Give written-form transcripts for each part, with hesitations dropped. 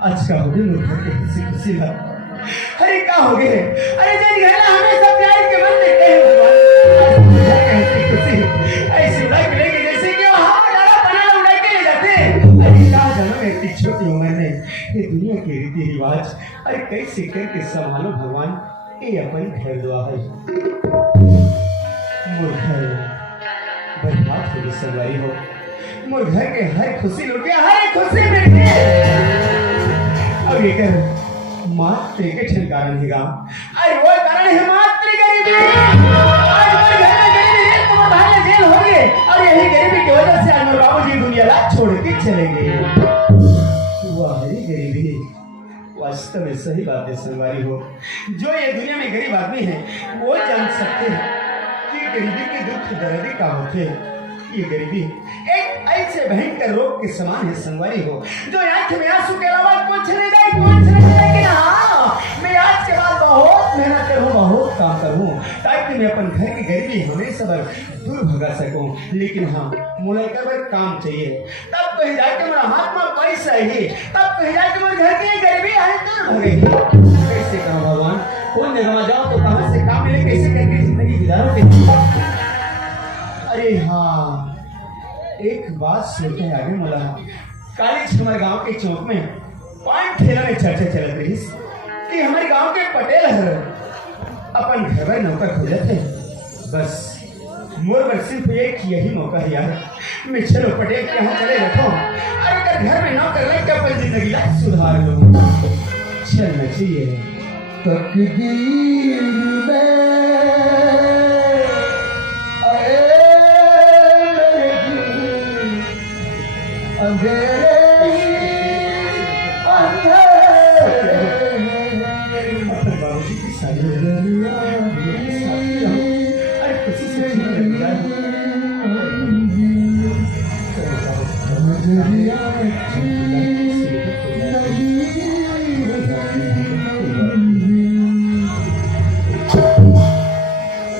आज का हो गए मुर्गा के खुशी खुशी ला। अरे क्या हो गए? अरे जब है ना हमें सब प्यार के मन में कहे भगवान कैसी खुशी ऐसी उड़ा के लेके जैसे कि वहां डाला बना उड़ा के ले जाते। अरे क्या जानो इतनी छोटी उम्र में ये दुनिया के रीति रिवाज अरे कैसे करके संभालो भगवान। ये अपन घर दुआ है मुर्गा बर्बाद हो सवारी हो मोर घर के हर खुशी लुट गया हर खुशी मिट गई। अब ये कर मात्र के ठनकारण है गांव अरे वो कारण है मात्र गरीबी। आज मोर घर में गरीबी है तो भाई जेल हो गए और यही गरीबी की वजह से आज मोर बाबूजी दुनिया ला छोड़ के चले गए। वाह रे गरीबी वास्तव में सही बात है संगवारी हो। जो ये दुनिया में गरीब आदमी है वो जान सकते हैं कि गरीबी के दुख दर्द का होते। ये गरीबी एक ऐसे भयंकर रोग के समान है संगवारी हो जो आंख में आंसू के अलावा कुछ नहीं देगा। लेकिन हाँ मैं आज के बाद बहुत मेहनत करूँ बहुत काम करूँ ताकि मैं अपन घर की गरीबी हमेशा दूर भगा सकूं। लेकिन हाँ मुझे कबर काम चाहिए तब कहीं जाके मेरा हाथ में पैसा है तब कहीं जाके मेरे घर की गरीबी है दूर भगेगी। कैसे कहा भगवान कौन जगह जाओ तो कहाँ से काम मिले कैसे करके जिंदगी गुजारोगे। अरे हाँ एक बात सुनते हैं आगे मला काली हमारे गांव के चौक में पान ठेला में चर्चा चलत रही कि हमारे गांव के पटेल हर अपन घर में नौकर खोजे थे। बस मोर पर सिर्फ एक यही मौका है यार मैं चलो पटेल के यहाँ चले रखो और अगर घर में नौकर लग के अपन जिंदगी ला सुधार लो चलना चाहिए। तकदीर में बाबूजी की सारी अरे किसी से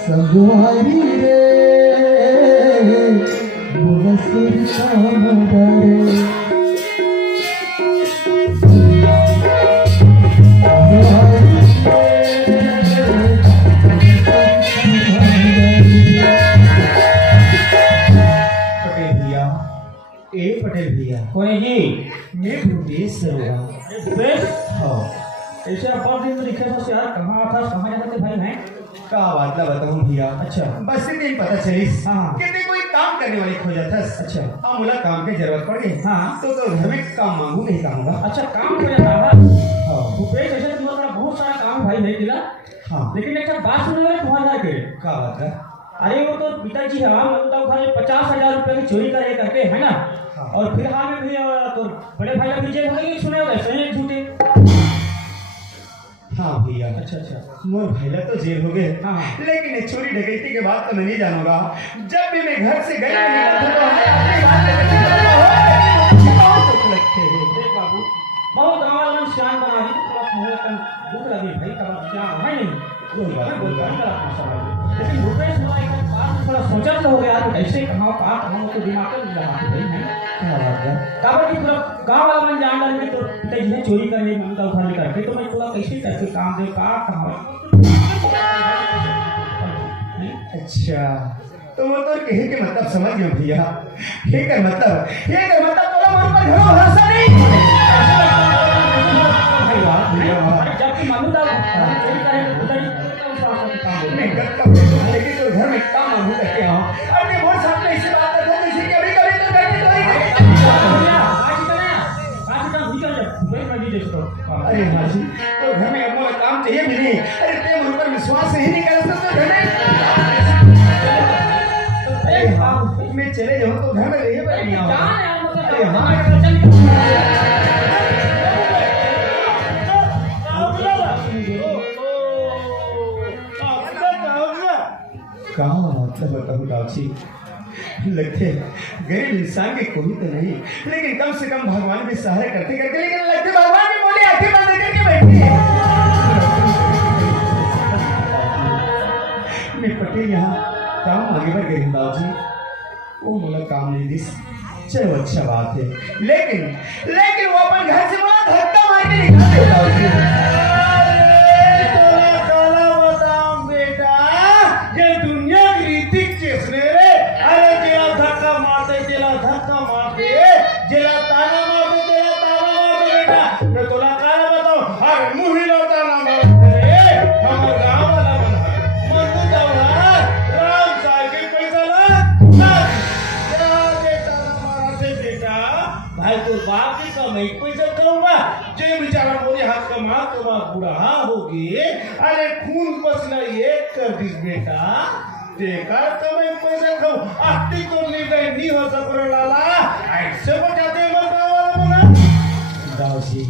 सगवारी रे बुनसुर शाम दरे पटेल भैया कौन जी मैं भूपेश सरोगा। भूपेश हाँ ऐसे आप दिन लिखे थे यार कहाँ था कहाँ जाते थे भाई मैं क्या बात ना बताऊं भैया। अच्छा बस इतनी पता चली हाँ कि कोई काम करने वाले खो जाता। अच्छा अब मुला काम की जरूरत पड़ गई हाँ तो घर में काम मांगू नहीं कहूँगा। अच्छा काम खो जाता है भूपेश ऐसे तुम्हारा बहुत सारा काम भाई नहीं मिला हाँ लेकिन एक बात सुन रहे तुम्हारा के क्या बात है। अरे वो तो पिताजी है मतलब खाली 50,000 रुपए की चोरी करे करते है ना हाँ। और फिर हाँ में भी तो बड़े भाई का विजय होने की सुने होगा सही झूठे हाँ भैया। अच्छा मोर भाईला तो जेल हो गए हाँ लेकिन चोरी डकैती के बाद तो मैं नहीं जानूंगा। जब भी मैं घर से गया बाबू बहुत आवाज शान बना दी तो दुख लगी भाई का क्या है नहीं लेकिन भूपेश थोड़ा सोचा तो हो गया तो ऐसे कहाँ तो दिमाग में लगा कि पूरा गाँव वाला मैं जान रहा तो पिताजी ने चोरी करने ममता उठाने करके तो मैं थोड़ा कैसे करके काम दे कहाँ अच्छा तो वो तो कहे के मतलब समझ गए भैया। ये कर मतलब तो मन पर घरों भरोसा नहीं जबकि मामूदा चोरी करे लेकिन तो घर में काम मांगू करके आओ अपने मोर सामने ऐसे बात करते हैं जैसे कि अभी कभी तो करके अरे हाजी तो घर में अब काम चाहिए भी नहीं। अरे तेरे मुझ पर विश्वास ही नहीं कर सकते घर में अरे हाँ मैं चले जाऊँ तो घर में रहिए पर नहीं आओ। अरे हाँ कहाँ मतलब बताऊँ डाची लगते गरीब इंसान के कोई तो नहीं लेकिन कम से कम भगवान भी सहारा करते करके लेकिन लगते भगवान भी बोले आंखें बंद करके बैठे मैं पटेल यहाँ काम आगे बढ़ गई बाबूजी वो बोला काम नहीं दी चलो अच्छा बात है लेकिन वो अपन घर से बोला धक्का भी निकाल दे दाऊजी। तोला काला बताऊं बेटा, ये दुनिया की रीति किसने रे? अरे जेला धक्का मारते, जेला ताना मारते बेटा। मैं तोला काला बताऊं, अरे मुँह ही ताना मारते रे। हमारे गाँव वाला बना मनु जवाहर राम साइकिल पैसा ला क्या बेटा हमारा से बेटा। भाई तो बाप की कमाई पैसा कहूँगा जे बेचारा मोरे हाथ कमा बुरा होगी। अरे खून पसीना एक कर दिस बेटा, देखा कमाई पैसा खाऊ आती तो निर्णय नहीं हो सको लाला। ऐसे बचाते बना दाऊजी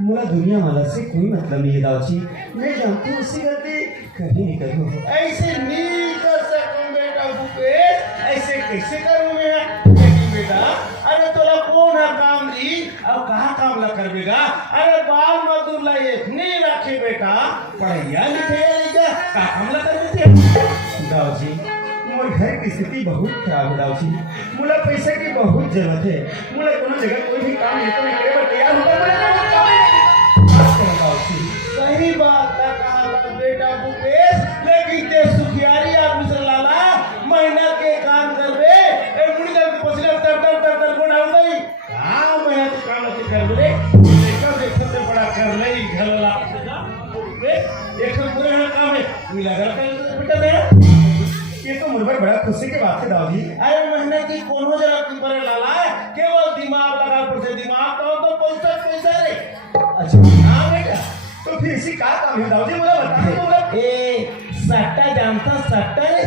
मुला दुनिया वाला से कोई मतलब नहीं है दाऊजी। मैं जानती हूँ उससे गलती कभी नहीं करूँ। ऐसे नहीं कर सकूं बेटा भूपेश, ऐसे कैसे करूं मैं? लेकिन बेटा अरे तोला कौन है काम दी अब कहाँ काम ला कर बेगा? अरे बाल मजदूर ला एक नहीं रखे बेटा, पढ़ैया लिखे का काम ला कर बेटे। दाऊजी मोर घर की स्थिति बहुत खराब है दाऊजी। मुला पैसा की बहुत जरूरत है। मुला कोनो जगह कोई भी काम नहीं तो मैं करे पर तैयार होकर मुला काम नहीं दाऊजी। सही बात का कहा बेटा भूपेश, लेकिन ते सुखियारी आदमी से लाला महीना के काम करबे ए मुड़ी दल के पसीना तर कोण आउ गई। हां महीना के काम होते करबे रे, देखो से बड़ा कर नहीं घर ला भूपेश। एक पूरे काम है मिला कर बेटा दे। ये तो मुझ पर बड़ा खुशी की बात है दाऊजी। अरे महीने की कोनो जरा पर लाला है, केवल दिमाग लगा पर से दिमाग तो पैसा रे। अच्छा हां बेटा तो फिर इसी का काम है दाऊजी मुला बताइए। मुला ए सट्टा जानता सट्टा रे?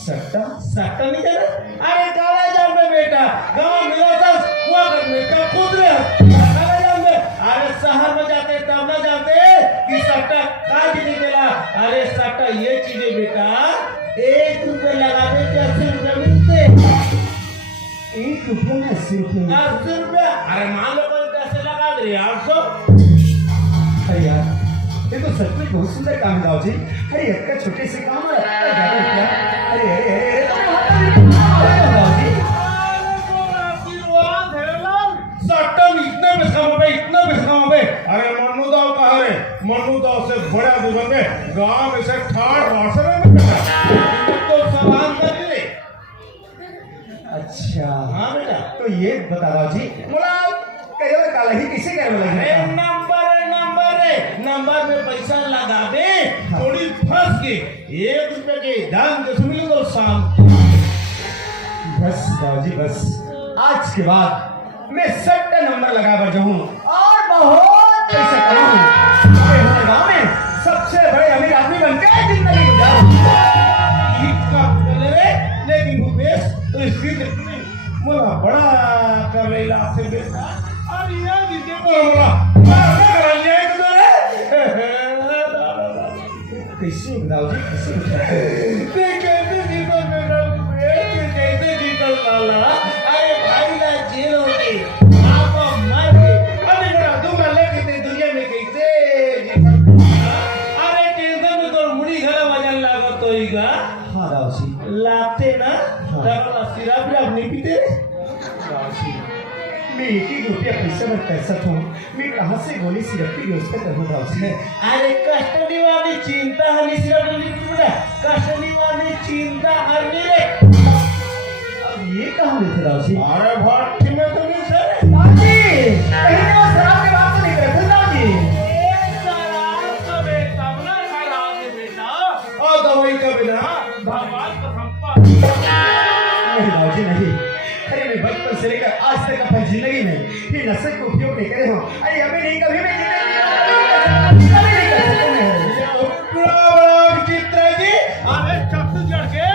सट्टा सट्टा नहीं जाना? अरे काला जान बे बेटा, गाँव मिला था हुआ करने का खुद रे काला जान बे। अरे शहर में जाते तब ना जाते कि सट्टा का चीज मिला। अरे सट्टा ये चीज है बेटा, 1 रुपये लगावे के 80 रुपये मिलते। 1 रुपये में 80 रुपये। 80 रुपये? अरे मान लो कोई पैसे लगा दे 800। अरे यार ये तो सच में बहुत सुंदर काम है दाऊजी। अरे एक छोटे से काम है अरे अरे दाऊजी इतना बिस्काम पे। अरे मन्नू दाव कहा रे? मन्नू दाव से बड़ा दुकान में गांव में से ठाड़ वासर में तो सामान कर ले। अच्छा हाँ बेटा तो ये बता दाऊजी मुला कहो काला ही किसे करे वाला है? नंबर में पैसा लगा दे थोड़ी फंस के 1 रुपये के दाम के सुन लो शाम। बस दाऊजी बस आज के बाद मैं सट्टा नंबर लगा कर जाऊँ और बहुत पैसा कमाऊँ। हमारे गाँव में सबसे बड़े अमीर आदमी बनकर जिंदगी गुजारूँ। लेकिन भूपेश तो इसकी मुला बड़ा कर रही से बेटा। और यार दीजिए बोला कैसे दाऊजी कैसे कैसे जीतल बेटा भूपेश, कैसे जीतल लाला? अरे भाई ना जेल हो गई आप मर गए। अरे बड़ा दुख लेके ते दुनिया में कैसे जीतल? अरे टेंशन में तो मुड़ी घर वजन लागत तो हीगा। हाँ दाऊजी लाते ना डबल सिरप भी आप नहीं पीते रे? दाऊजी मैं 1 रुपया पैसा में पैसा हूँ। मैं कहाँ से गोली सिरप की व्यवस्था करूँ दाऊजी? अरे कष्टनी वाली चिंता हनी सिरप नहीं पीता, कष्टनी वाली चिंता हनी रे। अब ये कहाँ मिलते दाऊजी? अरे भट्टी में तो नहीं सर दाऊजी कहीं ना शराब के बात तो नहीं करते दाऊजी। शराब का बेटा ना खराब है बेटा, और दवाई का बिना भगवान का संपा नहीं दाऊजी नहीं। अरे मैं बचपन से लेकर आज तक अपनी जिंदगी में ये नशे का उपयोग नहीं करे हूँ। अरे अभी नहीं कभी मैं कभी नहीं कर सकता मैं। चित्र जी अरे छत्तीसगढ़ के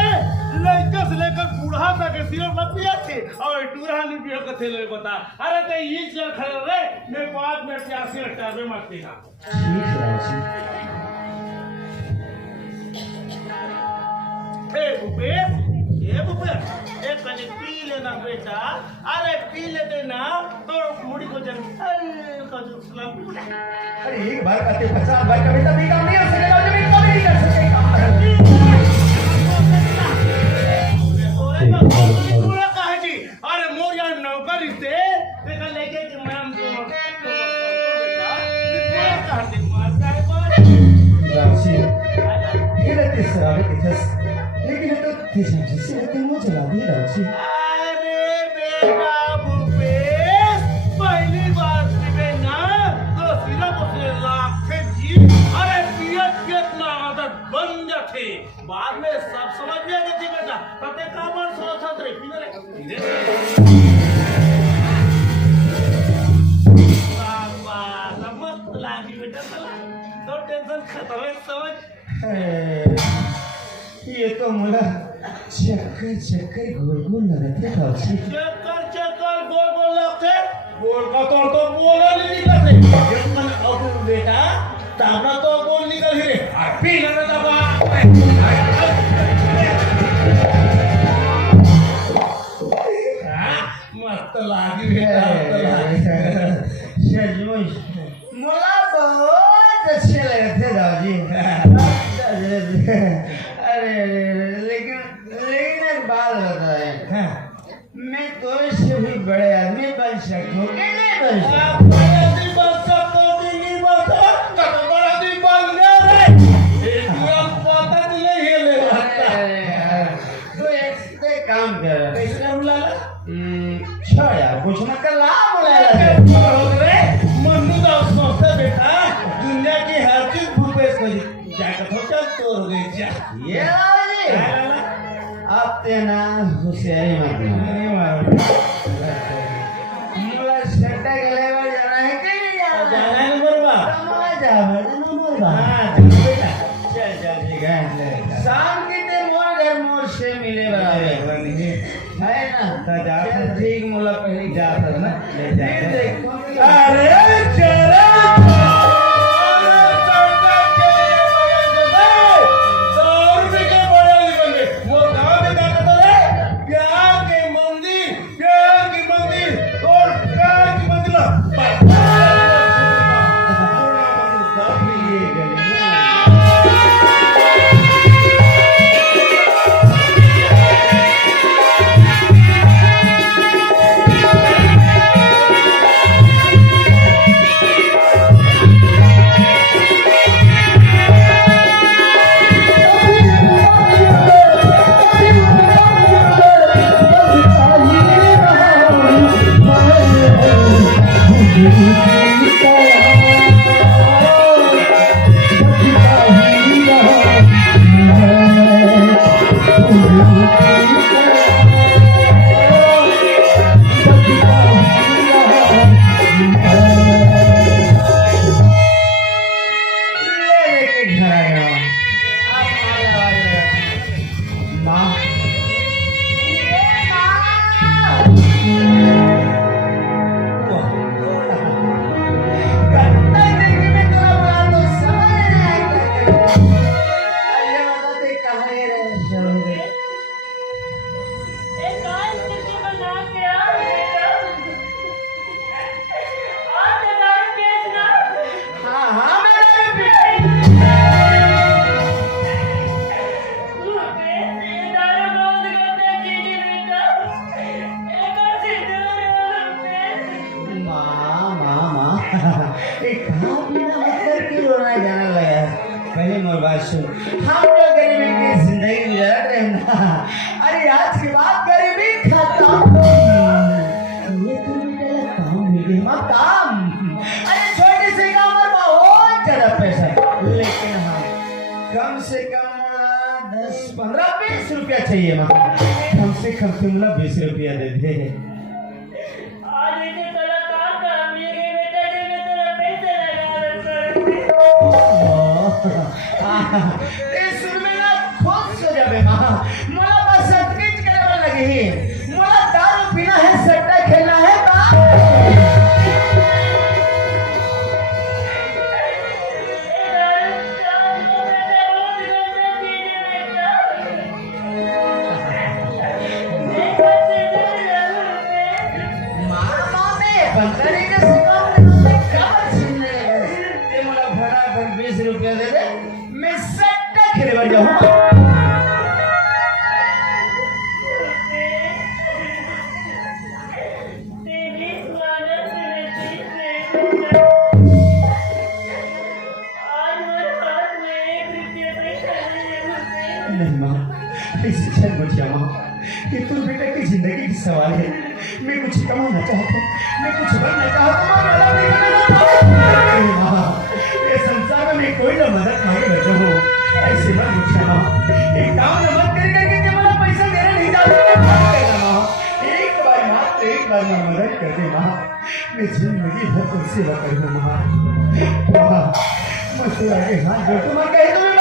लड़का से लेकर बूढ़ा तक सिर्फ मत पिया थे और टूरा नहीं पिया कथे ले बता। अरे तो ये चल खड़े रे मैं 5 मिनट के आसी रखता है मत पीना। ठीक है दाऊजी। ए भूपेश एक कने पी लेना बेटा। अरे पी लेते ना तो मुड़ी को जन अरे एक बार करते 50 बार कभी तब ये काम नहीं हो सकेगा। जब ये कभी नहीं कर सकते काम। पूरा कहा जी अरे मोर यार नौकर से लेके मैम को ते सरावे तिथेच लेकिन तो तेजाची सिरते मो जला दी राजी अरे बेटा भूपेश पहली बार में ना तो सिला बसे लाखे जी अरे पियत ना आदत बन जाते बाद में सब समझ में आ जाती बेटा पते कामर सोचत रे पिनरे बाबा समझ लागी बेटा चला तो टेंशन खत्म है समझ ये तो मुला चक्कर चक्कर गोल गोल लगते राजी चक्कर चक्कर गोल गोल लगते गोल का तो बोला नहीं निकलते जब मन अब बेटा ताबना तो गोल निकल ही रे पी ना दबा मस्त लागी बेटा सचमुच मुला बहुत अच्छे लगते राजी अरे लेकिन एक बात बताए मैं तो इससे भी बड़े आदमी बन सकूं कि नहीं बन सकूं काम कर यार कुछ ना कर ला बेटा दुनिया की हर चीज भूपेश जाकर तोड़ गई ये अब तेना होशियारी मत मुला सट्टा के लेवल जाना है कि नहीं जाना है बरबा मजा बेटा चल चल ठीक है शाम की ते मोर घर मोर से मिले बराबर है ना चल ठीक मुला पहले जा ना ले जा अरे चला पहले मोर बात सुन हम लोग गरीबी की जिंदगी गुजार रहे हैं ना अरे आज के बाद गरीबी खत्म ये तो मेरा काम मिले काम अरे छोटे से काम और बहुत ज्यादा पैसा लेकिन हाँ कम से कम 10 15 20 रुपया चाहिए माँ कम से कम तुमला 20 रुपया दे दे सुन में ना खुश हो जाबे मां मोला बस सटकेच करे लगे मोला दारू पीना है सट्टा खेलना है बा मामा में बंदरी के सिवा में खबर सुनने लगे ते मोला भड़ा भर 20 रुपया दे दे मैं सट्टा नहीं माँ, ऐसी छल बचिया माँ, ये तो बेटा की जिंदगी की सवाल है। मैं कुछ कमाना चाहता हूँ, मैं कुछ बनना चाहता हूँ, माँ ये संसार में मैं कोई ना मदद मांगे बच्चों हो, ऐसे मत बचिया माँ। एक काम न मत कर करके तुम्हारा पैसा मेरा नहीं जाता माँ, एक बार मैं मदद कर दे माँ, मैं जिंदगी भर तुम सेवा करूँ माँ। मैं तेरे आगे हाथ जोड़ता हूँ, कहे तो मैं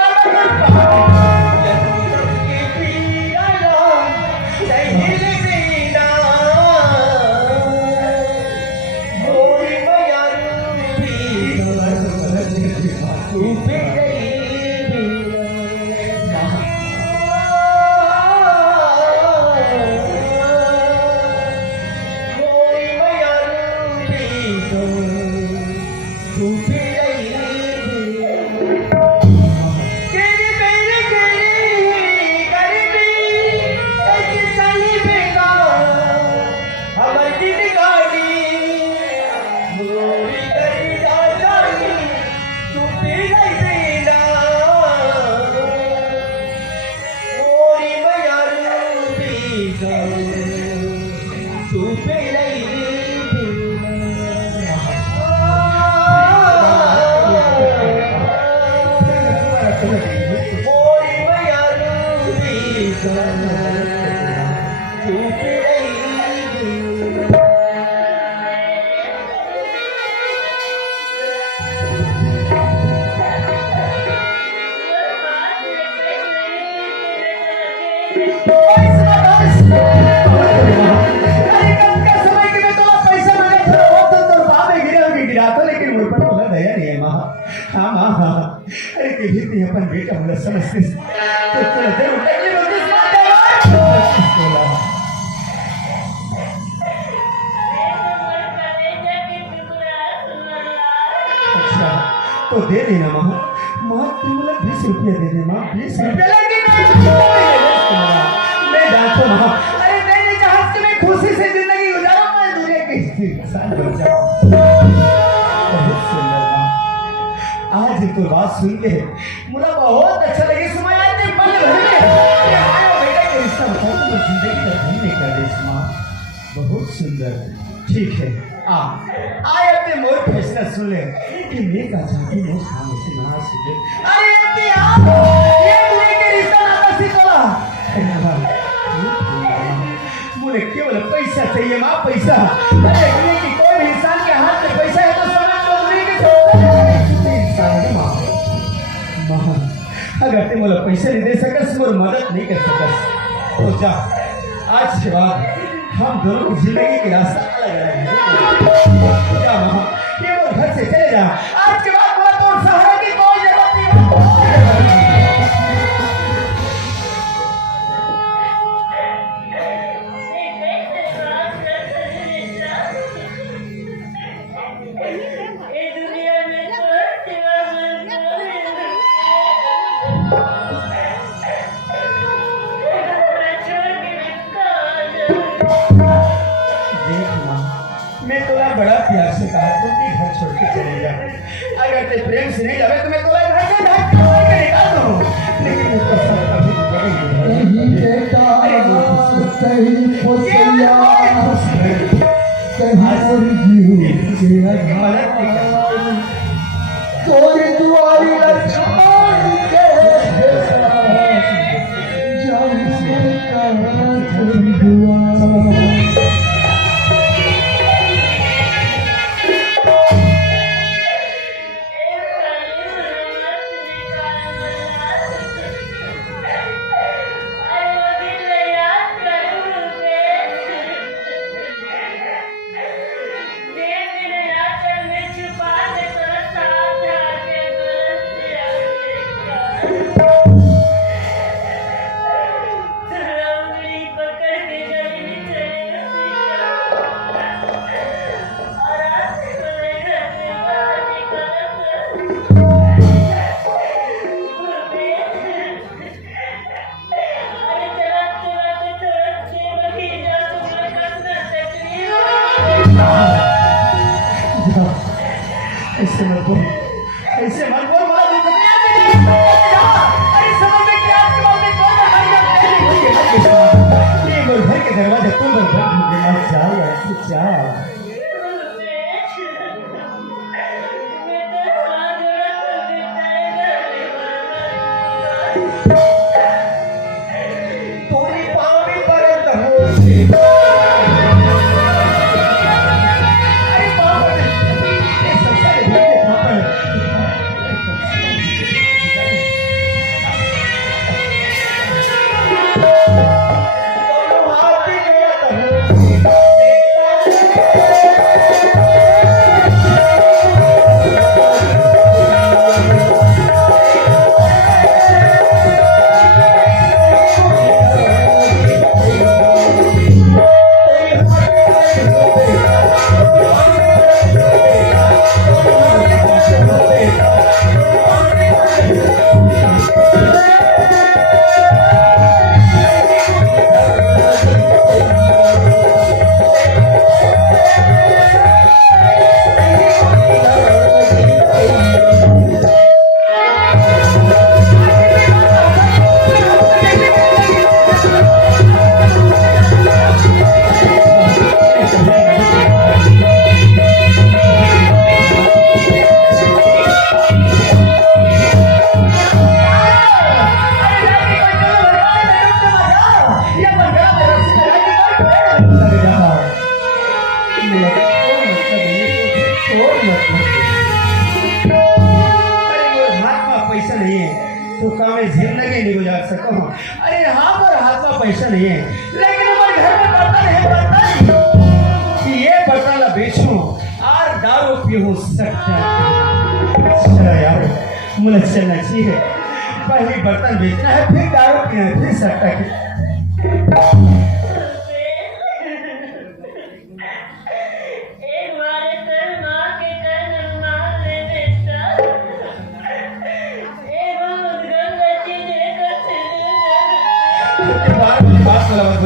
अपन बेटा हमरा समझते तो थोड़ा जरूर तकलीफ होती है अच्छा तो दे देना माँ, माँ केवल 20 रुपया दे दे माँ, 20 रुपया लगे मैं डांटो माँ, अरे नहीं जहाज से मैं खुशी से जिंदगी गुजारूं, मैं दुनिया के इंसान बन जाऊं। बहुत सुंदर माँ, आज तो बात सुन के मुझे बहुत अच्छा लगे। सुमाया ने पल भर में बेटा के रिश्ता बताओ तो जिंदगी का धन्य कर दे माँ, बहुत सुंदर। ठीक है आए अपने मोर फैसला सुन ले कि मैं का चाहती हूँ खामोशी मना सुन ले। अरे अपने आप ये मुझे के रिश्ता नाता सिखला मुझे केवल पैसा चाहिए माँ, पैसा। अरे दुनिया की कोई भी इंसान के हाथ में पैसा है तो समझ लो दुनिया के सबसे इंसान है माँ। अगर ते मोला पैसे नहीं दे सकस, मोर मदद नहीं कर सकस तो जा, आज के बाद हम दोनों की जिंदगी की रास्ता अलग है। जा माँ, ये वो घर से चले जा, आज के बाद मोला तो सहारा की कोई जरूरत नहीं। बड़ा प्यार से कहा तो कि घर छोड़ के चले जा, अगर ते प्रेम से नहीं जावे तो मैं तुम्हारे घर से ढक के मार के निकाल दूं, लेकिन मैं तो सब कभी नहीं बेटा कहीं फसिया कहीं और जीव के गलत तोरी दुआरी छोड़ के जाऊं का दुआ। ऐसे मत बोल, ऐसे मत बोल, अरे समझ में क्या आपके बारे में दरवाजा तुम बंद कर जा यार जा। तोरी पावी परत होती अरे बाप रे ये संसार है यहाँ दोनों हाथ भी गया पैसा नहीं है तो काम जिंदगी नहीं गुजार सको। अरे हाँ पर हाथ में पैसा नहीं है लेकिन हमारे घर में बर्तन है बर्तन कि ये बर्तन ला बेचूं और दारू पीऊं सकता चला यार मुझे चलना चाहिए। पहले बर्तन बेचना है फिर दारू पीना है फिर सकता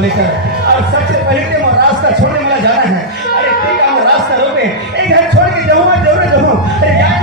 लेकर और सबसे पहले के रास्ता छोड़ने वाला जाना है। अरे ठीक है रास्ता रोके एक घर छोड़ के जाऊँ जरूर जाऊँ। अरे यार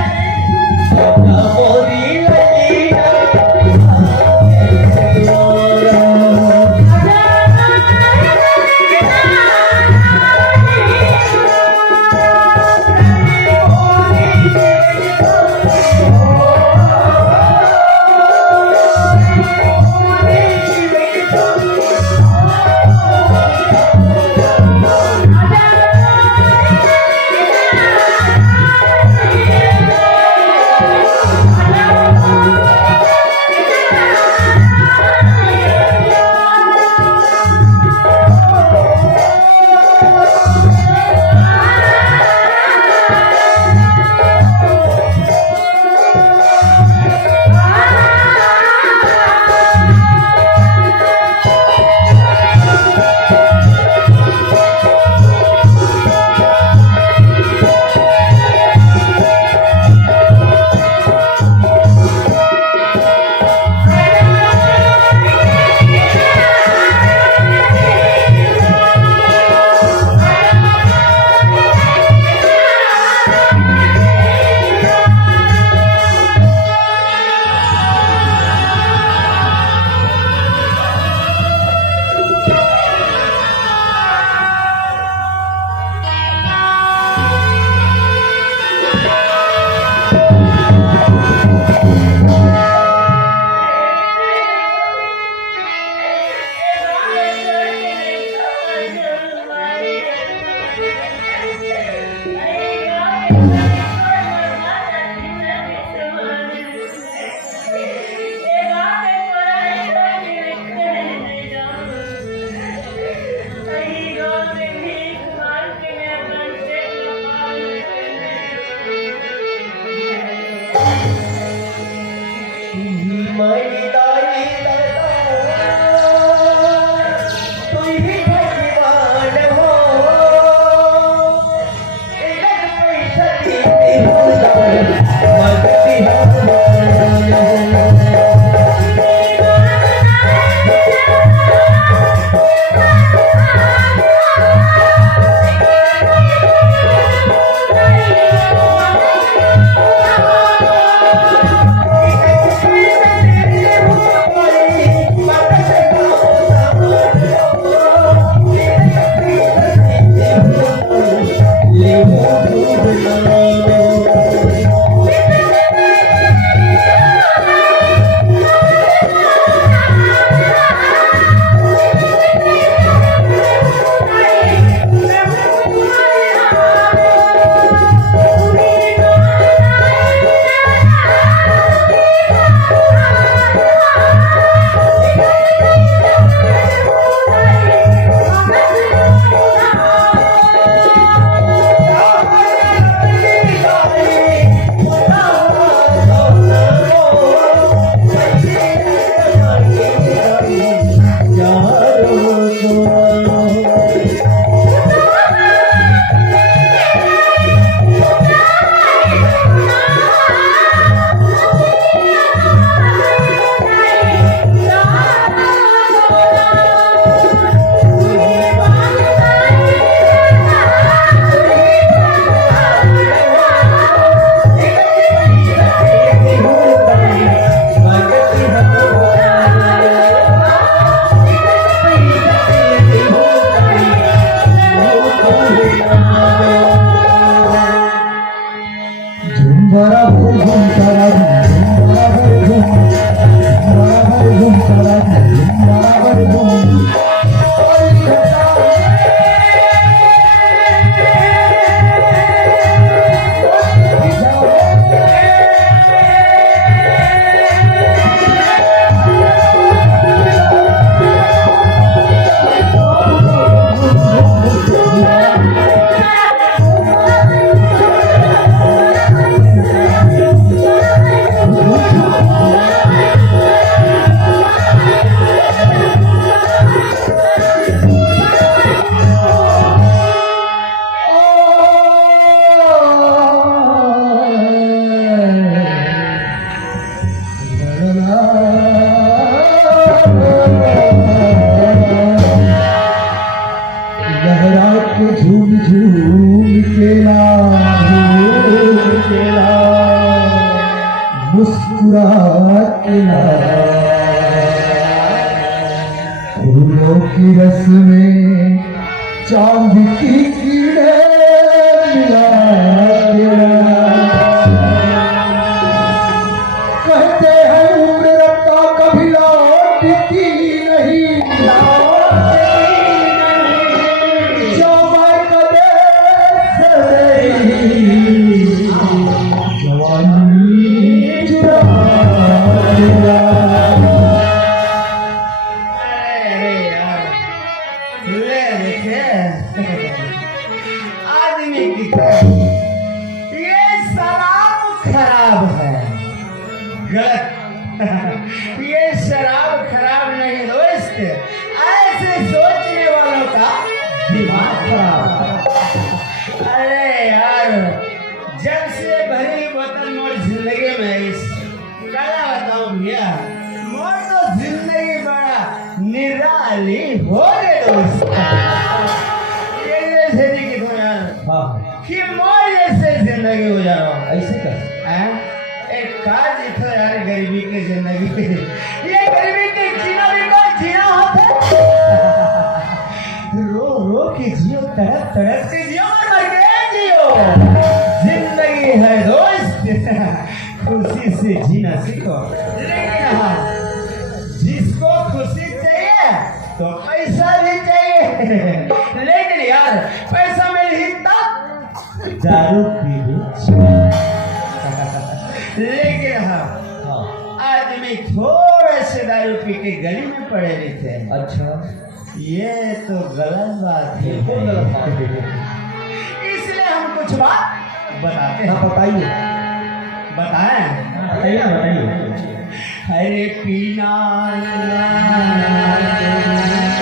फूलों की रस में चांद की कीड़े मिला कहते हैं उम्र रफ्ता कभी लौटती नहीं जो मैं कदे जवानी चुरा आदमी की ये शराब खराब है, गलत। ये शराब खराब नहीं दोस्त, ऐसे सोचने वालों का दिमाग खराब है। अरे यार, जब से भरी बोतल मोर जिंदगी में इस क्या बताऊं भैया, मोर तो जिंदगी बड़ा निराली हो गए दोस्त। कि मोर जैसे जिंदगी गुजारो ऐसे कर एक काज इधर यार गरीबी की जिंदगी ये गरीबी की जीना भी कोई जीना होता रो रो के जियो, तड़प तड़प के जियो, मर के जियो। जिंदगी है दोस्त, खुशी से जीना सीखो। लेकिन हाँ, जिसको खुशी चाहिए तो पैसा भी चाहिए, लेकिन यार पैसा मिल ही तब दारू पी लेकिन हाँ, आदमी थोड़े से दारू पी के गली में पड़े रहते हैं। अच्छा, ये तो गलत बात है, गलत बात है। इसलिए हम कुछ बात बताते हैं। बताइए बताएं बताइए। अरे पीना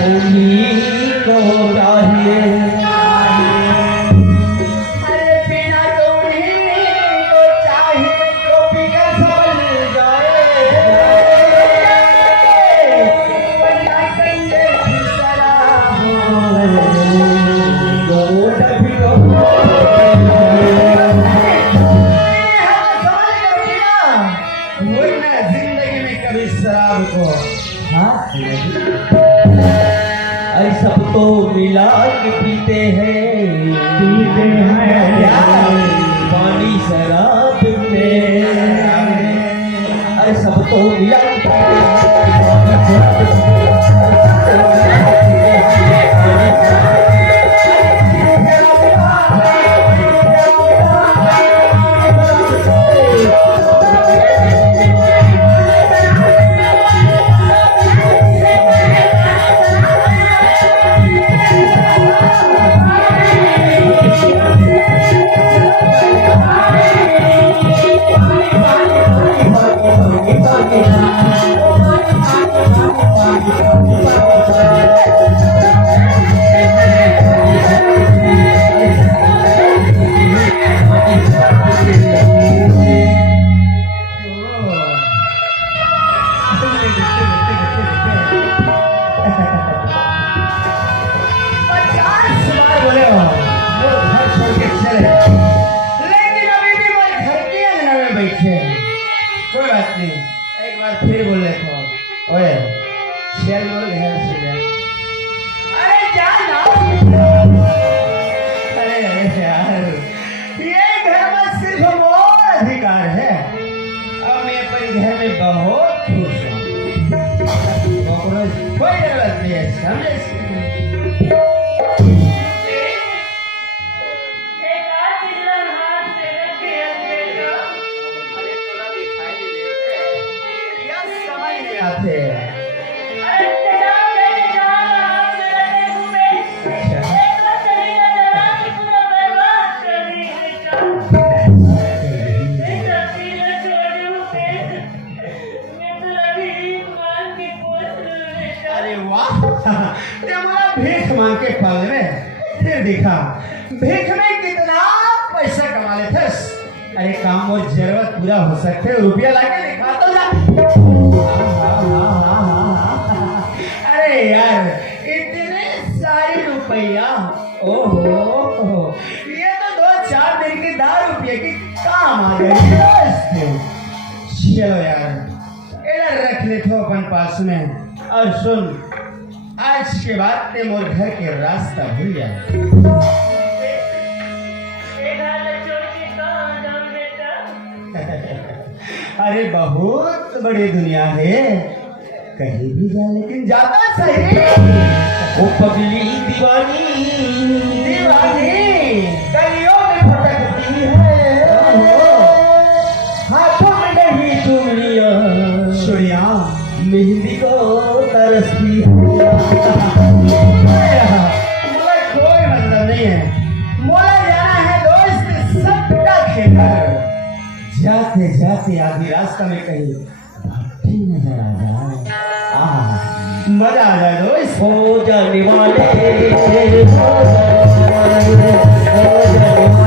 उन्हीं को चाहिए, अरे पीना तो उन्हीं को चाहिए जो पीकर संभल जाए। बना कंधे की शराब जिंदगी में कभी शराब को सब तो मिला के पीते हैं पानी शराब में, अरे सब तो मिला के पीते कोई बात नहीं, एक बार फिर बोल रहे थे, ओए शेर मोर घर से जा। अरे जा ना, अरे यार, ये घर में सिर्फ मोर अधिकार है। अब मैं अपने घर में बहुत खुश हूँ। कोई जरूरत नहीं है, समझे? एक आज कितना हाथ से रखे अंदर अरे तोला दिखाई नहीं देते, या समझ नहीं आते। अरे तेरा लेके जा रहा मेरा देखो मैं एक बार चली ना जरा कि पूरा बर्बाद कर दी बेटा तेरा छोड़ू मैं तो अभी मान के पोस बेटा अरे वाह, ये हमारा भीख मांग के पल में फिर देखा भीख में कितना पैसा कमा लेते। अरे काम वो जरूरत पूरा हो सकते, रुपया लाके दिखा तो ला। अरे यार इतने सारे रुपया, ओहो ये तो 2-4 दिन की 10 रुपये की काम आ गई। चलो यार इधर रख ले तो अपन पास में। और सुन, आज के बाद ते मोर घर के रास्ता भूल जा। एक हाथ छोड़ के कहाँ जाऊँ बेटा अरे बहुत बड़ी दुनिया है, कहीं भी जा लेकिन जाता सही। वो पगली दीवानी गलियों में भटकती है, हाथों में नहीं चुनलिया सूर्या मेहंदी को तरसती है। मुझे कोई मतलब नहीं है, मोला जाना है दोस्त सबका खेतर। जाते जाते आधी रास्ता में कहीं भट्टी नजर आ जाए, मजा आ जाए दोस्त। हो जाने वाले हो जाने वाले हो जाने वाले हो जाने वाले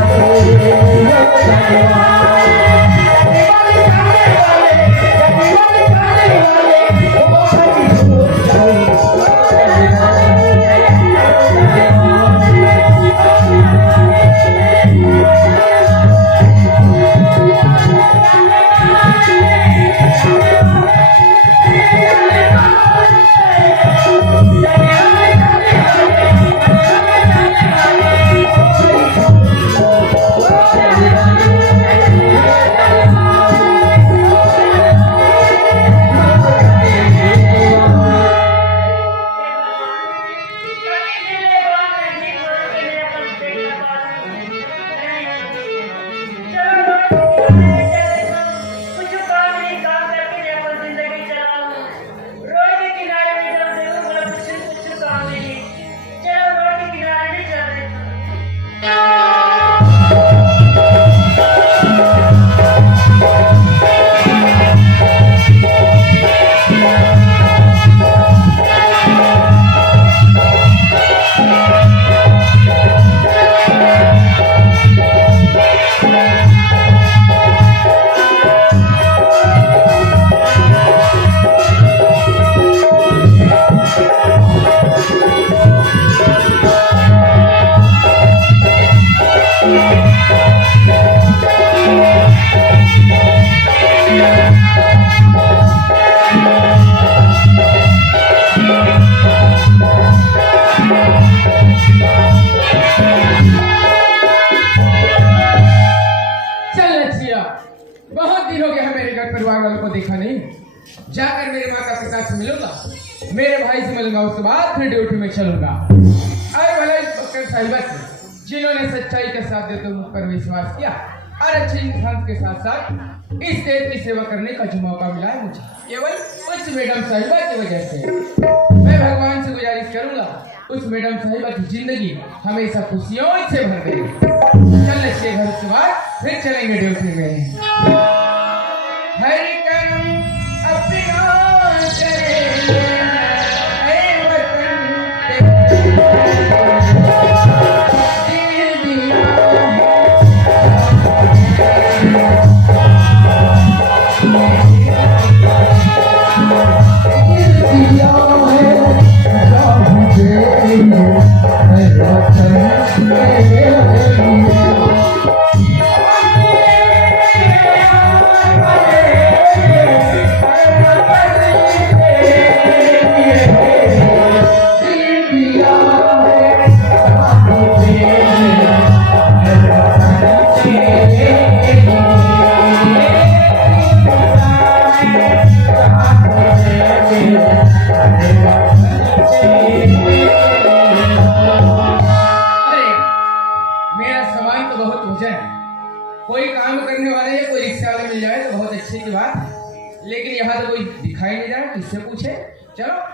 जाकर मेरे माता पिता से मिलूंगा, मेरे भाई से मिलूंगा, उसके बाद फिर ड्यूटी में चलूंगा। अरे भला इस डॉक्टर साहिबा से जिन्होंने सच्चाई के साथ देते मुझ पर विश्वास किया और अच्छे इंसान के साथ साथ इस देश की सेवा करने का जो मौका मिला है मुझे केवल उस मैडम साहिबा की वजह से। मैं भगवान से गुजारिश करूंगा उस मैडम साहिबा की जिंदगी हमेशा खुशियों से भर गई। चल अच्छे घर के बाद फिर चलेंगे ड्यूटी में। हरि कर्म अपना करे ऐ वतन दिल दिया है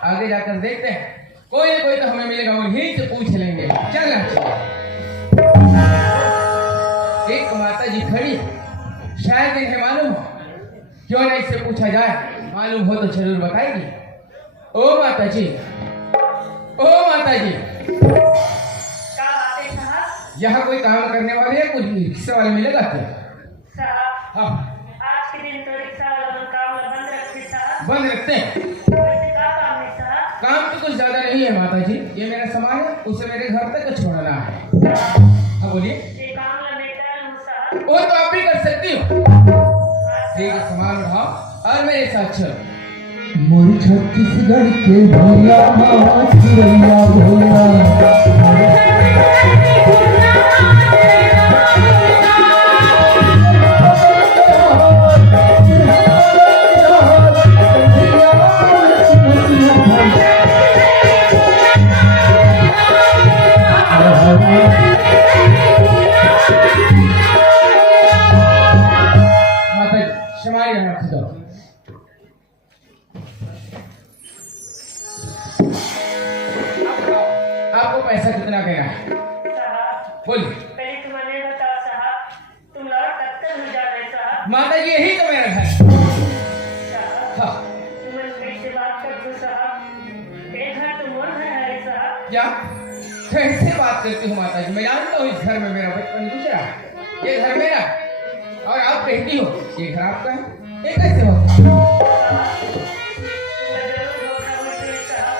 आगे जाकर देखते हैं, कोई ना कोई तो हमें मिलेगा, उन्हीं से पूछ लेंगे। चलना चाहिए। एक माता जी खड़ी, शायद इन्हें मालूम हो, क्यों नहीं इससे पूछा जाए, मालूम हो तो जरूर बताएगी। ओ माता जी, ओ माता जी, क्या बात है साहब? यहाँ कोई काम करने वाले या कुछ रिक्शा वाले मिलेगा क्या? साहब, हाँ, आज के दिन तो रिक्शा वाला काम बंद रखे साहब। बंद रखते हैं। वैसे क्या काम है साहब? काम तो कुछ ज्यादा नहीं है माता जी, ये मेरा सामान है, उसे मेरे घर तक छोड़ना है। हाँ बोलिए। ये काम लेकर हूँ साहब। वो तो आप भी कर सकती हो। ठीक है, सामान उठाओ और मेरे साथ चलो। मोर छत्तीसगढ़ के भैया मामा चिड़ैया भैया माता जी, क्षमा रख दो। आपको पैसा कितना देना है? साहब, बोलिए। पहले तुम्हारे बताओ साहब, तुम लौट कब तक हो जा रहे साहब? माता जी, यही तो मेरा घर। साहब, हाँ, तुम मेरे से बात कर दो साहब। ये घर तो मोर घर है साहब। क्या कैसे बात करती हूँ माता जी? मैं जानता हूँ इस घर में मेरा बचपन गुजरा है, ये घर मेरा है। और आप कहती हो ये घर आपका है, ये कैसे हो?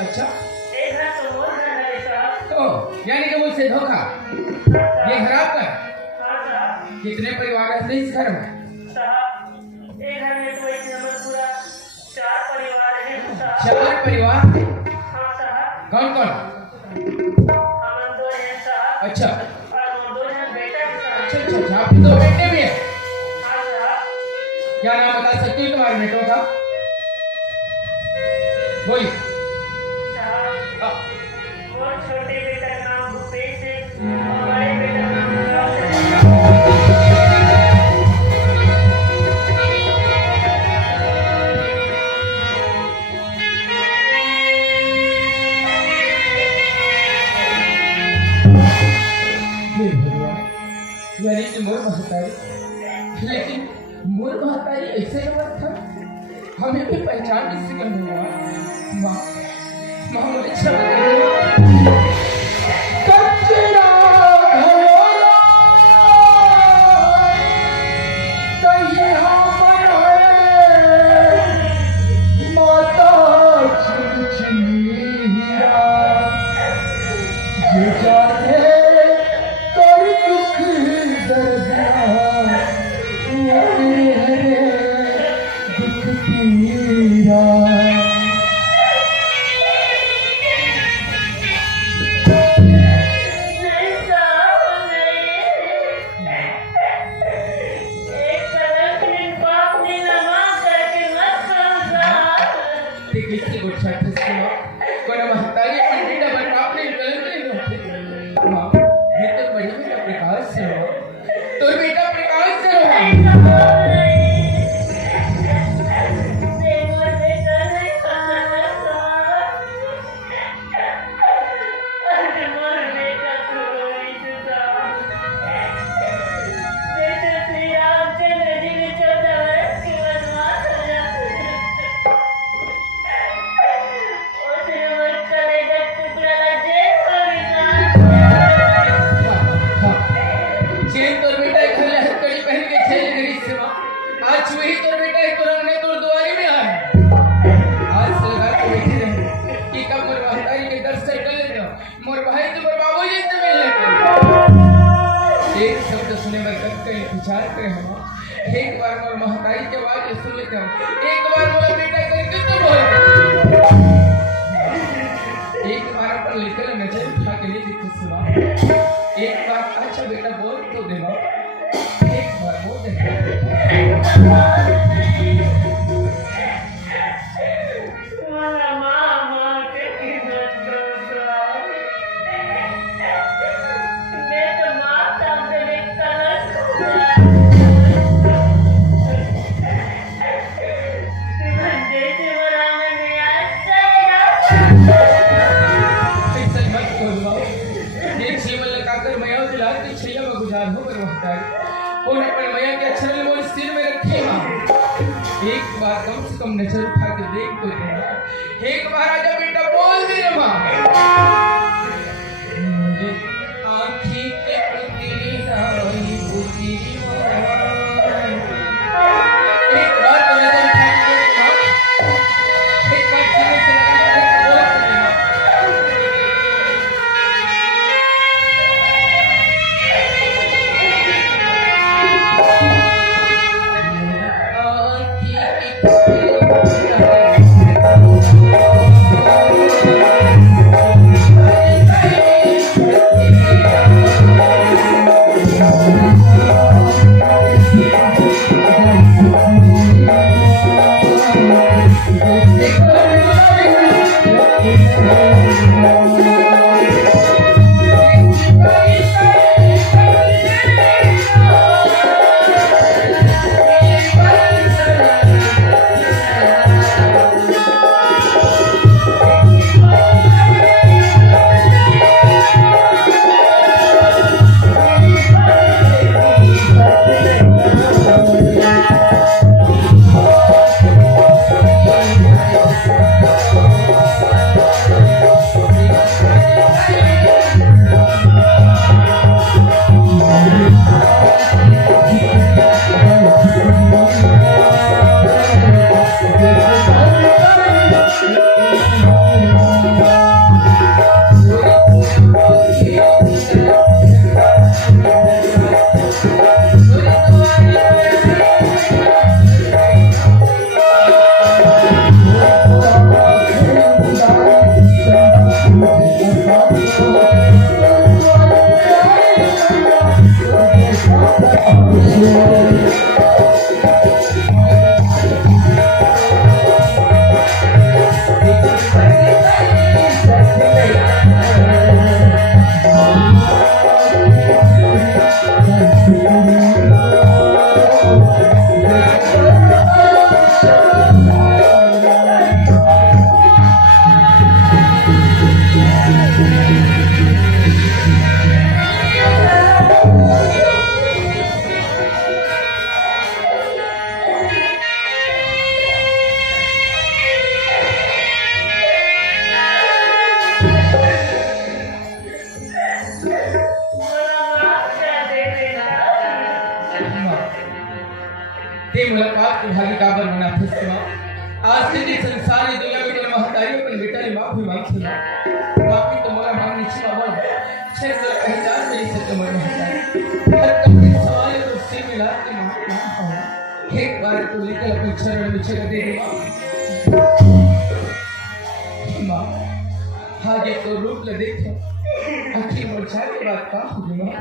अच्छा, ये घर तो मोर घर है साहब। तो यानी कि मुझसे धोखा। ये घर आपका है? हाँ साहब। कितने परिवार रहते हैं इस घर में? साहब, ये घर में तो एक नंबर पूरा 4 परिवार है साहब। 4 परिवार? हाँ साहब। कौन कौन? हम लोग 2 हैं साहब। अच्छा और वो 2 जन बेटा भी साहब। अच्छा अच्छा अच्छा, आपके 2 बेटे भी हैं? हाँ साहब। क्या नाम बता सकती हो तुम्हारे बेटों का? बोलिए। साहब, हाँ, और छोटे बेटा का नाम भूपेश है और बड़े बेटा का नाम विकास है। हे भगवान, यानी कि मोर महतारी, लेकिन मोर महतारी ऐसे नंबर था, हमें भी पहचान किसी का नहीं हुआ। माँ, माँ मुझे क्षमा करिए। कचरा घोड़ा कहीं हमर है, माता छिछिया ये जाने कर दुख दर्दिया मेरे दुख पीरा। नहीं साहब, नहीं। एक कलर के बाप ने नवा करके मत करो साहब। ठीक है, इसकी गुच्छा ठिसको कोई महतारी अपन बेटा पर बाप ने गलत नहीं हो। माँ, ये तो बड़ी बेटा प्रकाश से हो, तो बेटा प्रकाश से हो। नहीं साहब, नहीं। देवर बेटा नहीं खाना साहब। अरे मोर बेटा तो रोई साहब। जैसे श्री रामचंद्र जी ने 14 वर्ष के वनवास हो जाते उसे वो कलेजा टुकड़ा जेल में चेन तोर बेटा एक हल्ला हथकड़ी पहन के खेल गई से माँ, आज वही तोर बेटा एक रंग में तोर दुआरी में आ है। आज से लगा के बैठे रहे कि कब मोर महतारी के दर्शन कर लेते हो, मोर भाई तो मोर बाबूजी से मिल लेते हो। एक शब्द सुने में कब कहीं विचार करे हो, एक बार मोर महतारी के आवाज सुन लेते हो, एक बार मोर बेटा करके तो बोल, एक बार पर लेकर नजर उठा के नहीं देखो सुना, एक बार अच्छा बेटा बोल तो देना, एक बार बोल देना। मारा मामा के किस्मत को मैं तो माता से कलर जैसे बराबर और अपने मैया के अक्षर में वो सिर में रखी माँ एक बार कम से कम नजर उठा के देख तो देना एक बार आजा बेटा बोल दे माँ मुझे आँखी के पुतली आई पुतली एक बार तो नजर उठा के देख माँ एक बार सीने से लगा के बोल ते मुलाकात के भागी काबर बना फसवा आज के दिन संसारी दुनिया में कोई महतारी पर बेटा ने माफी मांगी माफी तो मोरा मांगनी छी बाबा छे तो पहचान मेरी सत्य मन महतारी हर कभी सवाल तो से मिला के मां एक बार तो लेकर अपने चरण में चढ़ दे मां आगे तो रूप ले देखो आखिर मुरझा के बात का हुई मां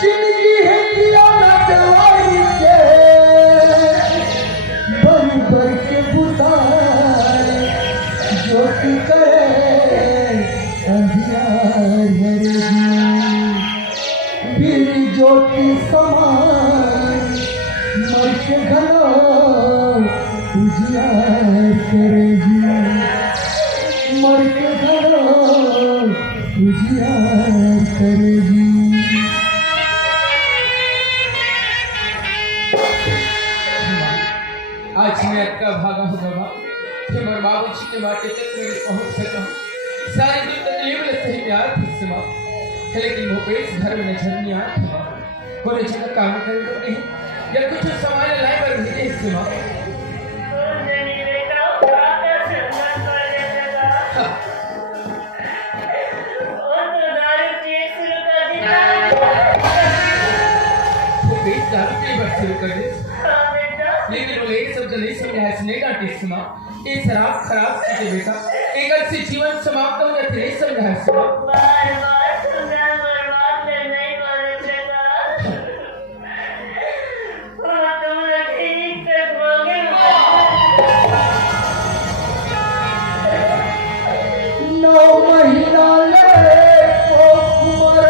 जिंदगी है किया ना दवाई के भर भर के बुताए ज्योति करे अंधियार फिर ज्योति समान मर के घनो उजियार करेगी मर के घनो उजियार करेगी आज मैं अटका भागा हूँ बाबा कि मेरे बाबूजी के माटे तक मैं पहुँच सका सारी दुख तकलीफ ले सही प्यार थी सिमा लेकिन वो पेट घर में नजर नहीं आया था कोई जगह काम करे तो नहीं या कुछ सामान लाए पर भेजे सिमा वो पेट दारू की बात शुरू कर दे लेकिन वो एक शब्द नहीं समझा इसने डांटी सिमा ये शराब खराब थी के बेटा एक अच्छी जीवन समाप्त हो गया नहीं समझा सिमा बार तुमने बर्बाद नहीं करेगा और तुम ठीक कर दोगे 9 महीना ले ओ कुमार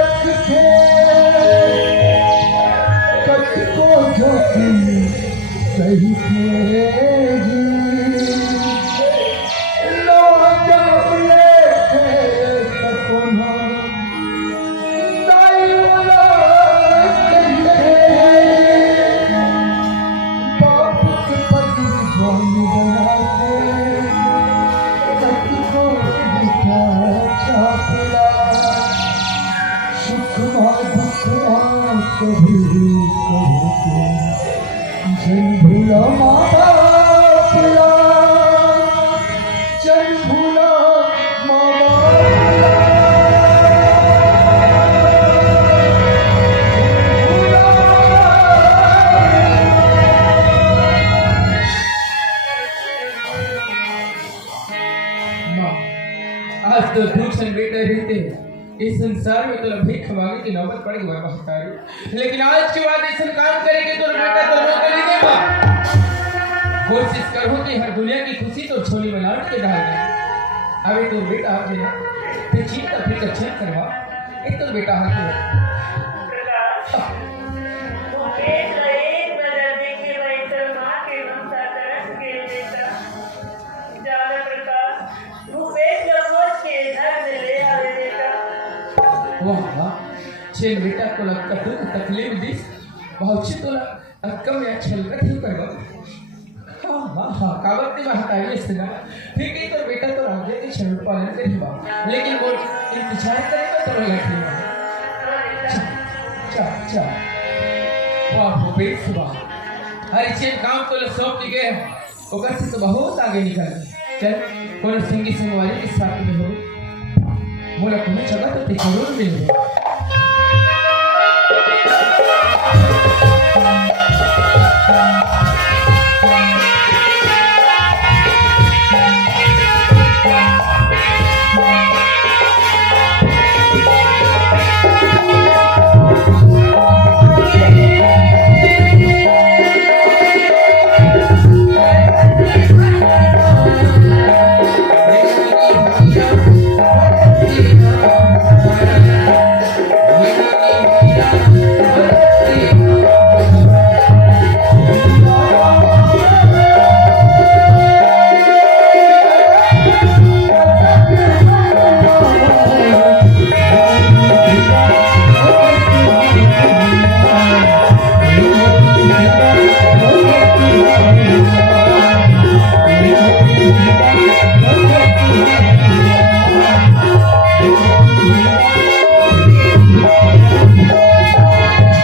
आज तो दूसरे बेटे रहते इस संसार में तो भीख मांगे की नौबत पड़ गई महतारी, लेकिन आज के बाद ऐसा काम करेंगे तो बेटा तो रोक नहीं देगा। कोशिश करो कि हर दुनिया की खुशी तो छोली में लाट के डाल दे। अभी तो बेटा आ गया फिर चिंता फिर अच्छा करवा एक तो बेटा आ गया। वाह चेन बेटा को लगता दुख तकलीफ दिस बहुत तो अक्कम में छल रही करवा। हाँ कावत ने महतारी इसना ठीक है तो बेटा तो राज्य के छल पालन करेगा, लेकिन वो इंतजार करेगा तो लगेगा। चा वाह वो बेस वाह हर चेन काम को सौंप के गए ओकर से तो बहुत आगे निकल चल कौन सिंगी संगवारी के साथ में हो मोला तुम्हें जगह तो जरूर मिलेगा। Thank you.